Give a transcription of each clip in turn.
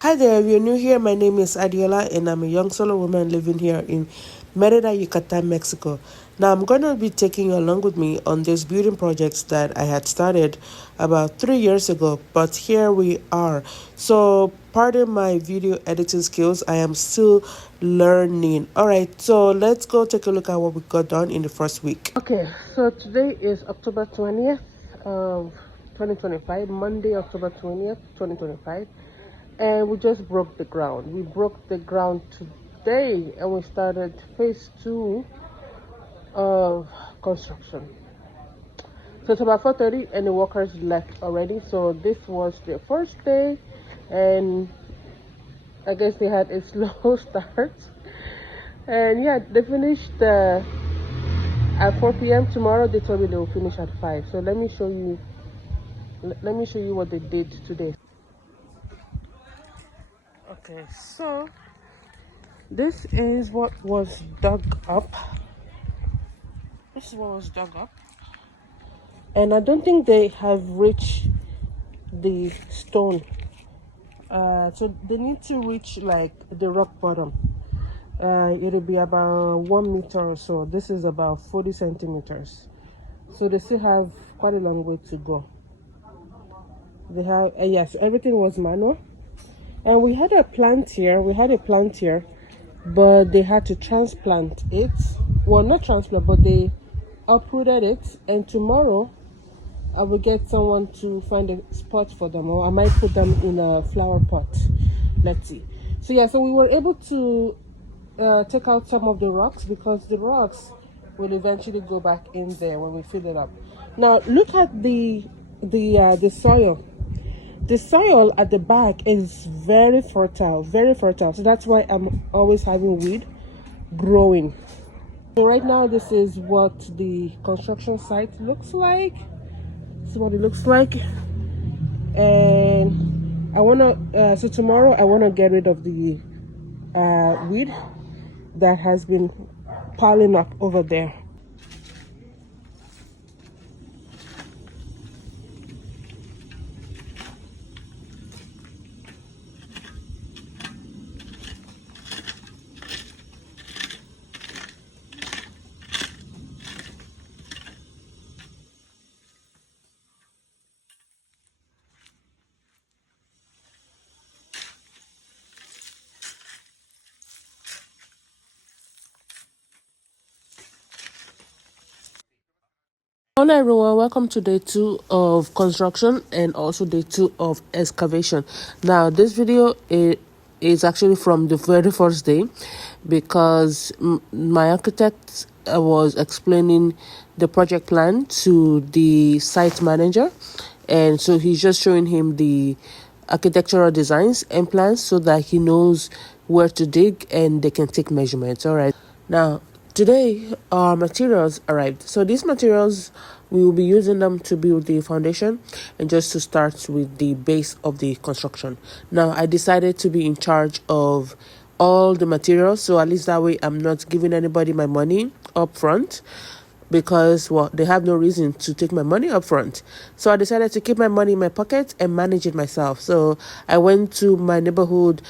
Hi there, if you're new here, my name is Adiola and I'm a young solo woman living here in Merida, Yucatan, Mexico. Now I'm going to be taking you along with me on this building projects that I had started about 3 years ago, but here we are. So pardon my video editing skills, I am still learning. Alright, so let's go take a look at what we got done in the first week. Okay, so today is October 20th of 2025, Monday, October 20th, 2025. And we just broke the ground. We broke the ground today and we started phase 2 of construction. So it's about 4:30 and the workers left already. So this was their first day and I guess they had a slow start. And yeah, they finished at 4 p.m. Tomorrow they told me they will finish at 5. So let me show you what they did today. Okay, so this is what was dug up. And I don't think they have reached the stone. So they need to reach like the rock bottom. It'll be about 1 meter or so. This is about 40 centimeters. So they still have quite a long way to go. They have, yes, everything was manual. And we had a plant here, but they had to transplant it. Well, not transplant, but they uprooted it. And tomorrow, I will get someone to find a spot for them, or I might put them in a flower pot. Let's see. So yeah, so we were able to take out some of the rocks because the rocks will eventually go back in there when we fill it up. Now look at the soil. The soil at the back is very fertile, so that's why I'm always having weed growing. So right now this is what the construction site looks like. This is what it looks like. And I want to so tomorrow I want to get rid of the weed that has been piling up over there. Hello everyone, welcome to day 2 of construction and also day 2 of excavation. Now this video is actually from the very first day because my architect was explaining the project plan to the site manager, and so he's just showing him the architectural designs and plans so that he knows where to dig and they can take measurements. All right, now today our materials arrived. So these materials, we will be using them to build the foundation and just to start with the base of the construction. Now I decided to be in charge of all the materials, so at least that way I'm not giving anybody my money up front, because well, they have no reason to take my money up front. So I decided to keep my money in my pocket and manage it myself. So I went to my neighborhood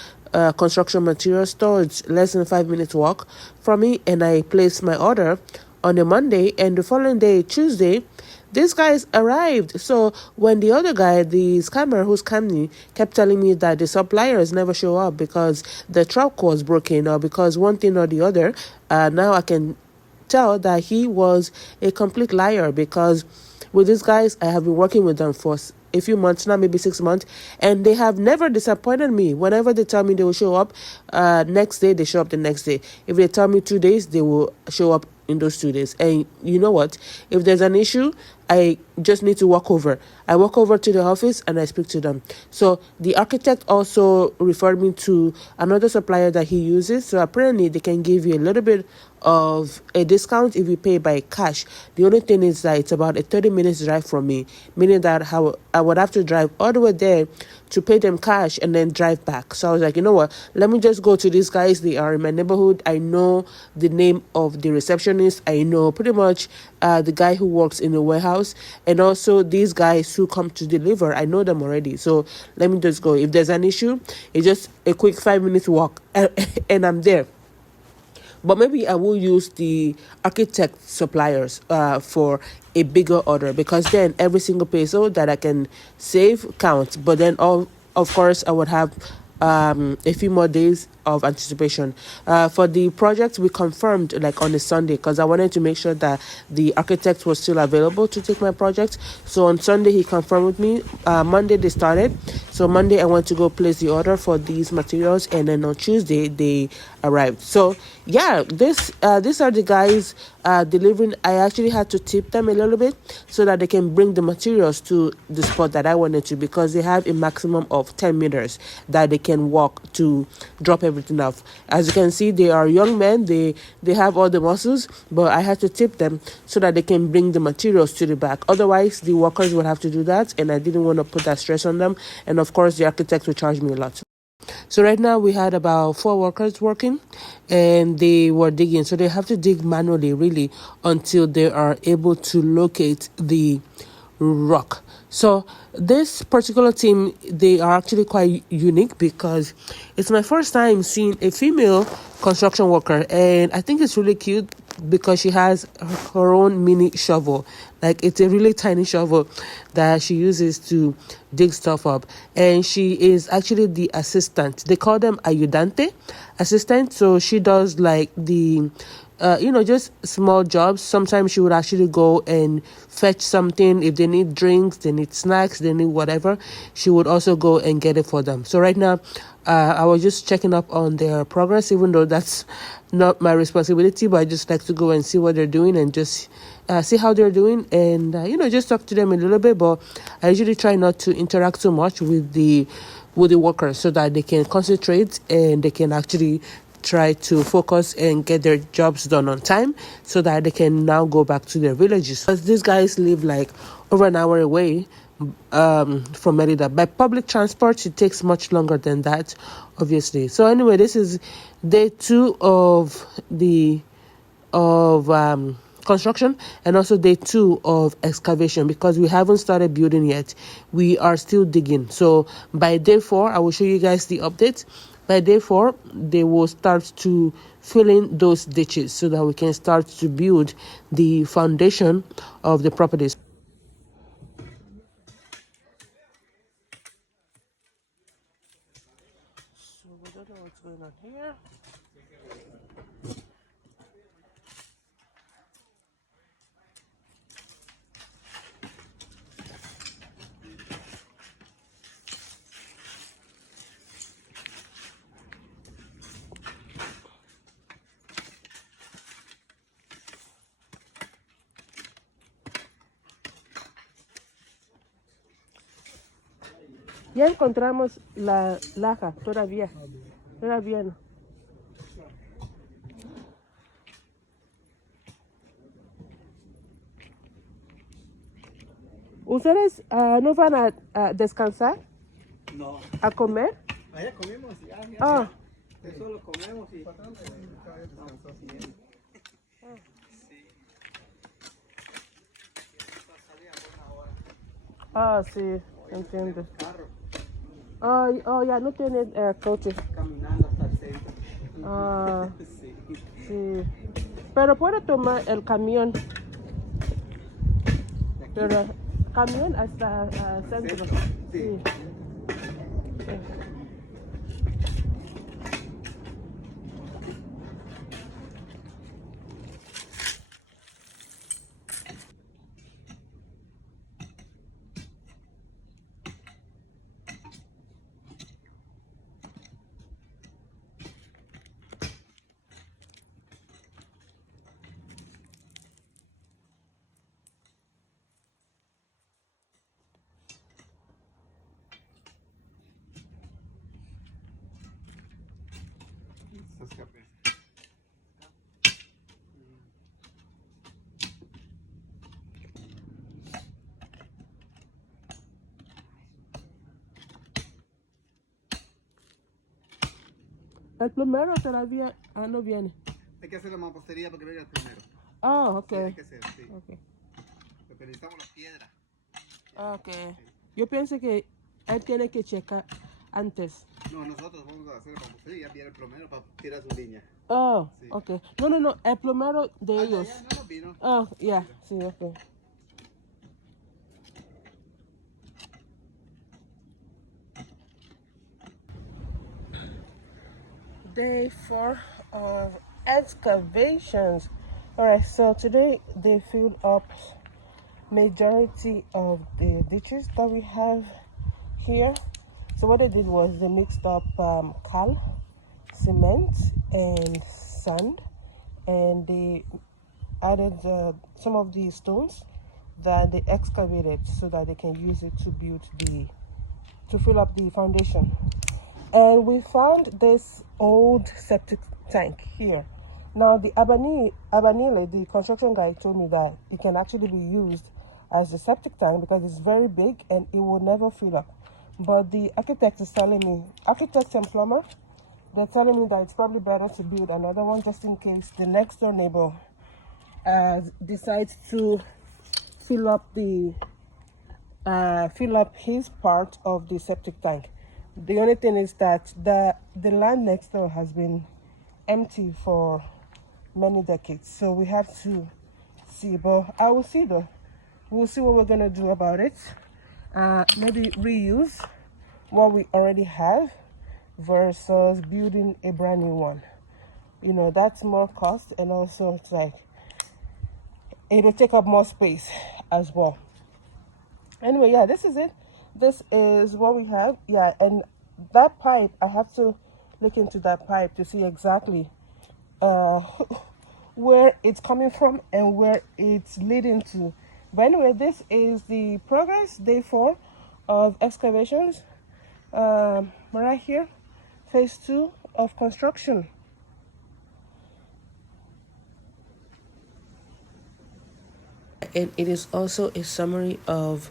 construction material store. It's less than 5 minutes walk from me, and I placed my order on a Monday, and the following day, Tuesday, these guys arrived. So when the other guy, the scammer who scammed me, kept telling me that the suppliers never show up because the truck was broken or because one thing or the other, now I can tell that he was a complete liar, because with these guys, I have been working with them for a few months now, maybe 6 months, and they have never disappointed me. Whenever they tell me they will show up, next day, they show up the next day. If they tell me 2 days, they will show up in those 2 days. And you know what? If there's an issue, I just need to walk over. I walk over to the office and I speak to them. So the architect also referred me to another supplier that he uses. So apparently they can give you a little bit of a discount if you pay by cash. The only thing is that it's about a 30 minutes drive from me, meaning that I would have to drive all the way there to pay them cash and then drive back. So I was like, you know what? Let me just go to these guys. They are in my neighborhood. I know the name of the receptionist receptionist I know, pretty much the guy who works in the warehouse, and also these guys who come to deliver. I know them already. So let me just go. If there's an issue, it's just a quick 5 minutes walk and I'm there. But maybe I will use the architect suppliers for a bigger order, because then every single peso that I can save counts. But then, of course, I would have a few more days of anticipation. For the project, we confirmed like on a Sunday, because I wanted to make sure that the architect was still available to take my project. So on Sunday, he confirmed with me. Monday, they started. So Monday, I went to go place the order for these materials, and then on Tuesday, they arrived. So yeah, these are the guys delivering. I actually had to tip them a little bit so that they can bring the materials to the spot that I wanted to, because they have a maximum of 10 meters that they can walk to drop everything off. As you can see, they are young men. They have all the muscles, but I had to tip them so that they can bring the materials to the back. Otherwise, the workers would have to do that, and I didn't want to put that stress on them. And of course, the architect would charge me a lot. So right now we had about 4 workers working, and they were digging. So they have to dig manually, really, until they are able to locate the rock. So this particular team, they are actually quite unique, because it's my first time seeing a female construction worker, and I think it's really cute because she has her own mini shovel. Like, it's a really tiny shovel that she uses to dig stuff up, and she is actually the assistant. They call them ayudante assistant. So she does like the just small jobs. Sometimes she would actually go and fetch something. If they need drinks, they need snacks, they need whatever, she would also go and get it for them. So right now, I was just checking up on their progress, even though that's not my responsibility, but I just like to go and see what they're doing and just see how they're doing, and just talk to them a little bit. But I usually try not to interact so much with the workers, so that they can concentrate and they can actually try to focus and get their jobs done on time, so that they can now go back to their villages. Because these guys live like over an hour away from Merida. By public transport, it takes much longer than that, obviously. So anyway, this is day 2 of construction, and also day 2 of excavation, because we haven't started building yet. We are still digging. So by day 4, I will show you guys the update. By day 4, they will start to fill in those ditches so that we can start to build the foundation of the properties. So we don't know what's going on here. Ya encontramos la laja, todavía no. ¿Ustedes no van a descansar? No. ¿A comer? Allá comimos ya. Ah. Eso lo comemos y... Ah, sí, entiendo. Oh, ya no tiene coche. Caminando hasta el centro. Ah, Sí. sí. Pero puede tomar el camión. Pero camión hasta centro. Sí. El plomero todavía no viene. Hay que hacer la mampostería para que venga el primero. Oh, Sí, okay. hay que ser, sí. Okay. Lo que necesitamos la piedra. Okay. Yo pienso que él tiene que checar antes. No, nosotros vamos a hacer la mampostería y ya viene el plomero para tirar su línea. Oh, Sí. okay. No, no, no, el plomero de Ah, ellos. ya no vino. Oh, yeah, sí, okay. Day 4 of excavations. Alright, so today they filled up majority of the ditches that we have here. So what they did was they mixed up cal, cement, and sand, and they added some of the stones that they excavated so that they can use it to build to fill up the foundation. And we found this old septic tank here. Now the Abanile, the construction guy, told me that it can actually be used as a septic tank because it's very big and it will never fill up. But the architect is telling me, architect and plumber, they're telling me that it's probably better to build another one just in case the next door neighbor decides to fill up his part of the septic tank. The only thing is that the land next door has been empty for many decades, so we have to see. But I will see though. We'll see what we're gonna do about it. Maybe reuse what we already have versus building a brand new one. You know, that's more cost, and also it's like it'll take up more space as well. Anyway, yeah, this is it. This is what we have. Yeah, and that pipe, I have to look into that pipe to see exactly uh where it's coming from and where it's leading to. But anyway, this is the progress day 4 of excavations. Right here, phase 2 of construction. And it is also a summary of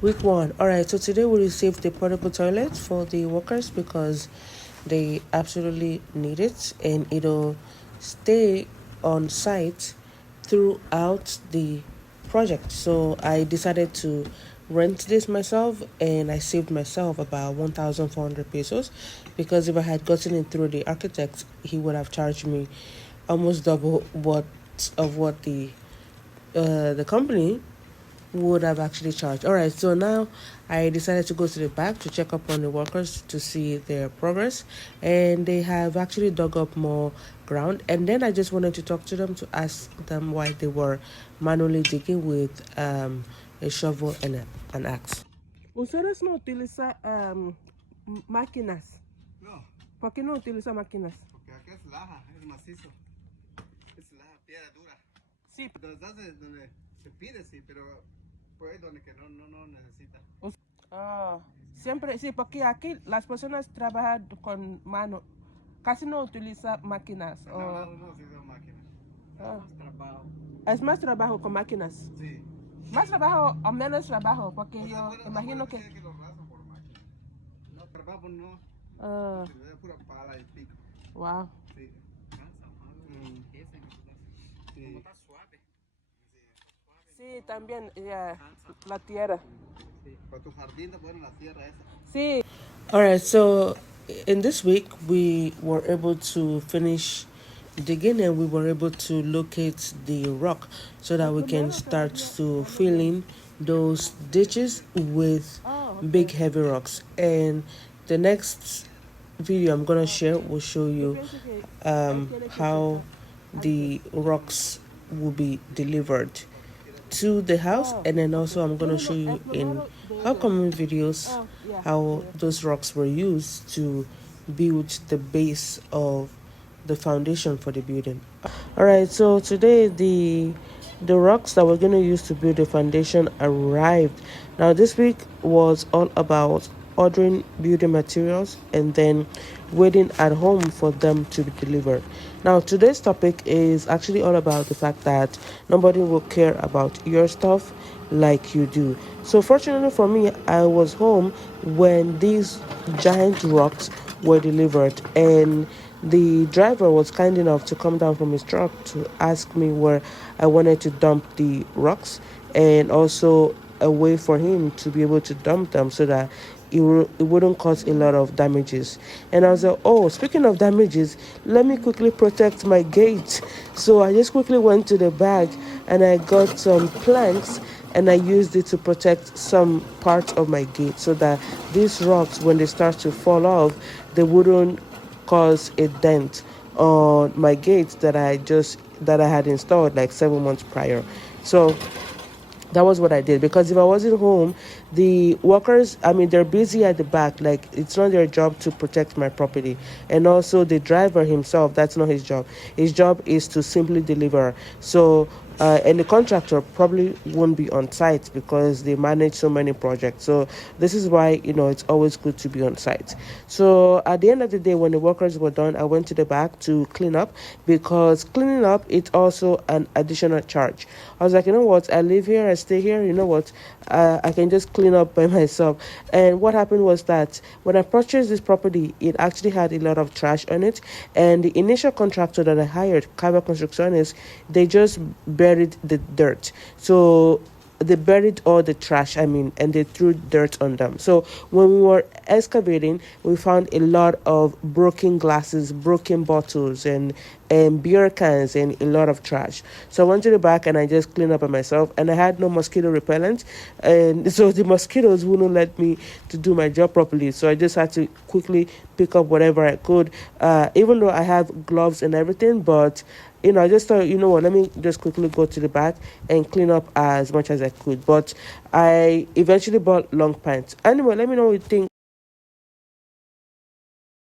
week 1. Alright, so today we received the portable toilet for the workers because they absolutely need it, and it'll stay on site throughout the project. So I decided to rent this myself, and I saved myself about 1,400 pesos because if I had gotten it through the architect, he would have charged me almost double what the company would have actually charged. All right, so now I decided to go to the back to check up on the workers to see their progress, and they have actually dug up more ground. And then I just wanted to talk to them to ask them why they were manually digging with a shovel and an axe. Ustedes no utilizan máquinas. No, ¿Por qué no utilizan máquinas? porque acá es laja, es macizo. Es laja, piedra dura. Sí. Donde se pide, sí, pero pues donde que no necesita. Ah, siempre, sí, porque aquí las personas trabajan con mano, casi no utilizan máquinas. No se usa máquina. Ah. Es más trabajo. Es más trabajo con máquinas. Sí. Más trabajo o menos trabajo, porque O sea, yo bueno, imagino que... que lo rasan por máquina. No, trabajo no. Ah, Es pura pala y pico. wow. Sí. Cansa más. Sí. Como está suave. Sí, también la tierra. Sí. Para tu jardín te ponen la tierra esa. Sí. All right, so in this week we were able to finish digging, and we were able to locate the rock so that we can start to fill in those ditches with big heavy rocks. And the next video I'm gonna share will show you how the rocks will be delivered to the house, and then also I'm going to show you in upcoming videos how those rocks were used to build the base of the foundation for the building. All right, so today the rocks that we're going to use to build the foundation arrived. Now this week was all about ordering building materials and then waiting at home for them to be delivered. Now today's topic is actually all about the fact that nobody will care about your stuff like you do. So fortunately for me, I was home when these giant rocks were delivered, and the driver was kind enough to come down from his truck to ask me where I wanted to dump the rocks, and also a way for him to be able to dump them so that it wouldn't cause a lot of damages. And I was like, oh, speaking of damages, let me quickly protect my gate. So I just quickly went to the bag and I got some planks and I used it to protect some parts of my gate so that these rocks, when they start to fall off, they wouldn't cause a dent on my gate that I had installed like 7 months prior. So that was what I did, because if I wasn't home, the workers, I mean, they're busy at the back. Like, it's not their job to protect my property. And also the driver himself, that's not his job. His job is to simply deliver. So and the contractor probably won't be on site because they manage so many projects. So this is why, it's always good to be on site. So at the end of the day, when the workers were done, I went to the back to clean up, because cleaning up, it's also an additional charge. I was like, you know what, I live here, I stay here, you know what, I can just clean up by myself. And what happened was that when I purchased this property, it actually had a lot of trash on it, and the initial contractor that I hired, Cabo Construcciones, they just buried the dirt. So they buried all the trash, and they threw dirt on them. So when we were excavating, we found a lot of broken glasses, broken bottles, and beer cans, and a lot of trash. So I went to the back and I just cleaned up by myself, and I had no mosquito repellent, and so the mosquitoes wouldn't let me to do my job properly. So I just had to quickly pick up whatever I could, even though I have gloves and everything. But I just thought, you know what, let me just quickly go to the back and clean up as much as I could. But I eventually bought long pants. Anyway, let me know what you think.